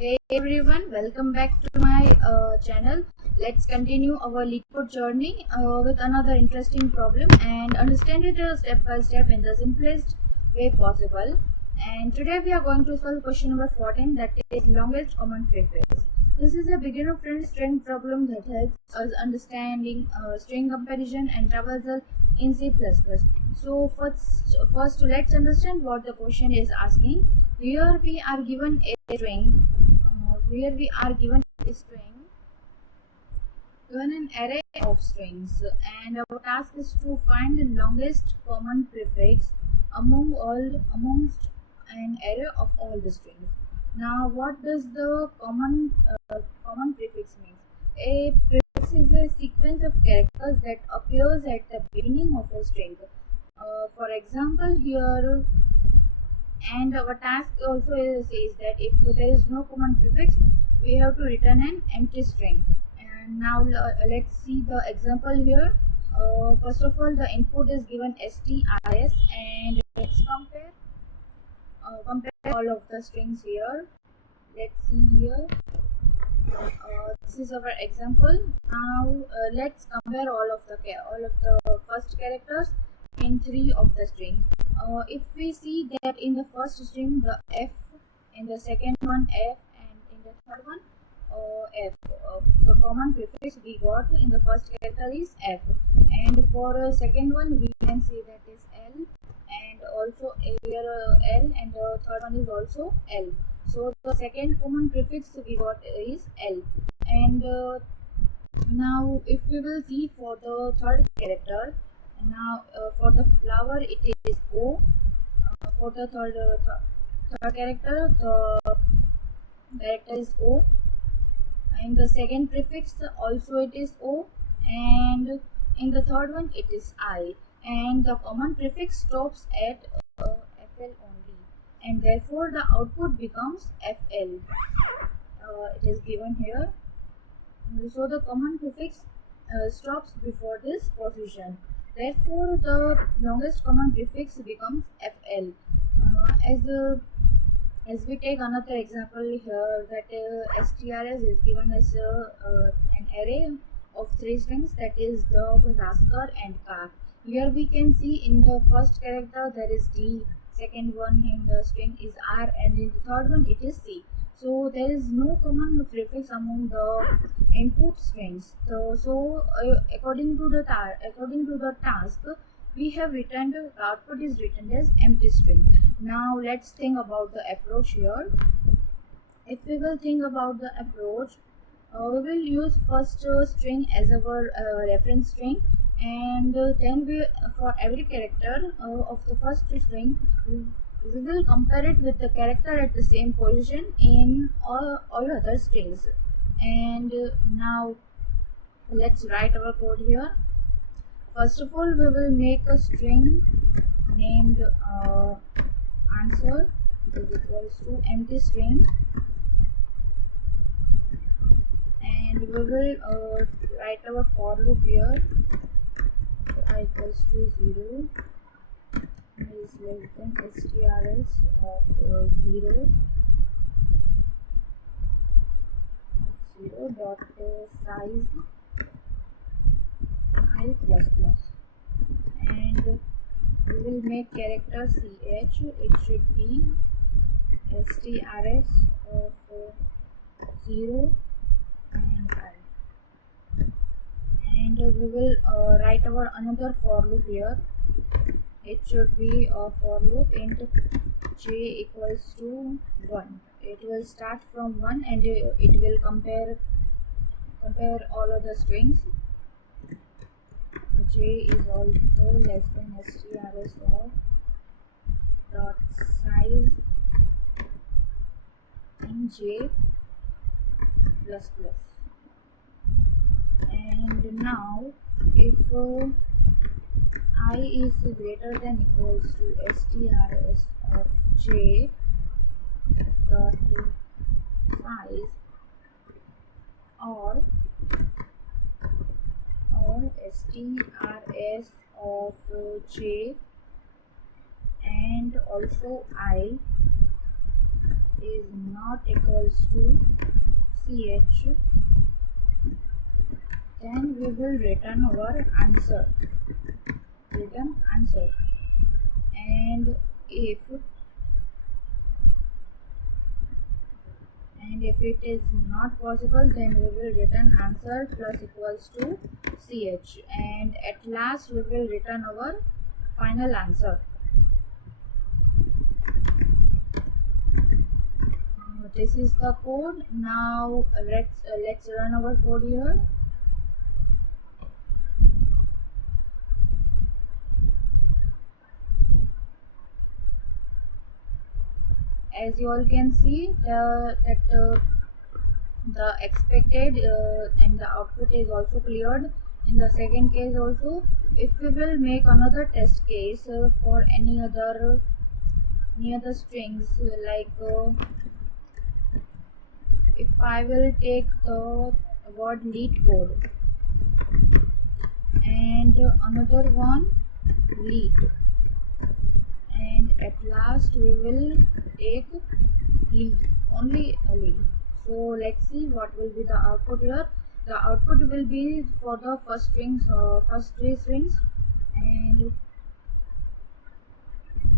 Hey everyone, welcome back to my channel. Let's continue our LeetCode journey with another interesting problem and understand it step by step in the simplest way possible. And today we are going to solve question number 14, that is longest common prefix. This is a beginner friendly string problem that helps us understanding string comparison and traversal in C++. So first let's understand what the question is asking. Here we are given a string where we are given a string, given an array of strings, and our task is to find the longest common prefix amongst an array of all the strings. Now, what does the common prefix mean? A prefix is a sequence of characters that appears at the beginning of a string. For example, here, and our task also says that if there is no common prefix, we have to return an empty string. And now let's see the example here. First of all, the input is given strs, and let's compare all of the strings here. Let's see here. This is our example. Now let's compare all of the first characters in three of the strings. If we see that in the first string the f, in the second one f, and in the third one f, the common prefix we got in the first character is f, and for a second one we can say that is l, and also here l, and the third one is also l. So the second common prefix we got is l. And now if we will see for the third character, now for the flower it is o. For the third character, the character is o, and the second prefix also it is o, and in the third one it is I, and the common prefix stops at fl only, and therefore the output becomes fl. It is given here. So the common prefix stops before this position. Therefore, the longest common prefix becomes fl. As we take another example here, that strs is given as an array of three strings, that is dog, rasker, and car. Here we can see in the first character there is d, second one in the string is r, and in the third one it is c. So there is no common prefix among the input strings. So according to the task, we have returned the output is written as empty string. Now let's think about the approach here. If we will think about the approach, we will use first string as our reference string, and then we for every character of the first string we will compare it with the character at the same position in all other strings. And now let's write our code here. First of all, we will make a string named answer is equals to empty string, and we will write our for loop here. I equals to 0 is less than strs of 0 dot size I plus plus, and we will make character ch. It should be strs of 0 and I, and we will write our another for loop here. It should be a for loop int j equals to 1. It will start from 1, and it will compare all of the strings. J is also less than strs of dot size in j plus plus. And now if I is greater than equals to strs of j dot size or strs of j and also I, is not equals to ch, then we will return our answer. And if it is not possible, then we will return answer plus equals to ch, and at last we will return our final answer. This is the code. Now let's run our code here. As you all can see, the expected and the output is also cleared in the second case also. If we will make another test case for any other strings, like if I will take the word LeetCode and another one leet, and at last we will take leet, only leet. So let's see what will be the output here. The output will be for the first three strings, and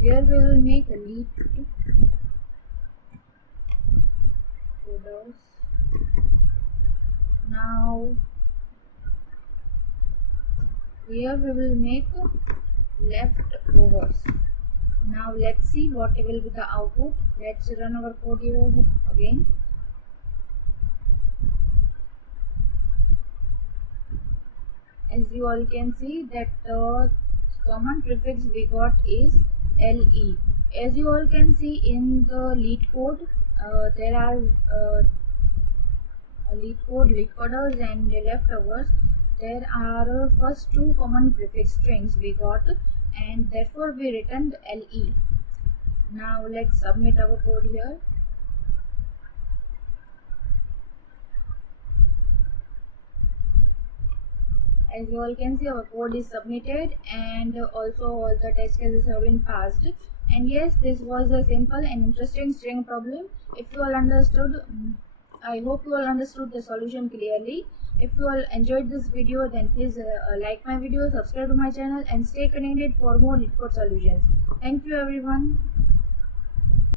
here we will make a leet coders. Now here we will make leftovers. Now let's see what will be the output. Let's run our code here again. As you all can see, that the common prefix we got is LE. As you all can see in the LeetCode, there are LeetCoders and leftovers. There are first two common prefix strings we got, and therefore we returned LE. Now let's submit our code here. As you all can see, our code is submitted, and also all the test cases have been passed. And yes, this was a simple and interesting string problem. If you all understood, I hope you all understood the solution clearly. If you all enjoyed this video, then please like my video, subscribe to my channel, and stay connected for more LeetCode solutions. Thank you everyone.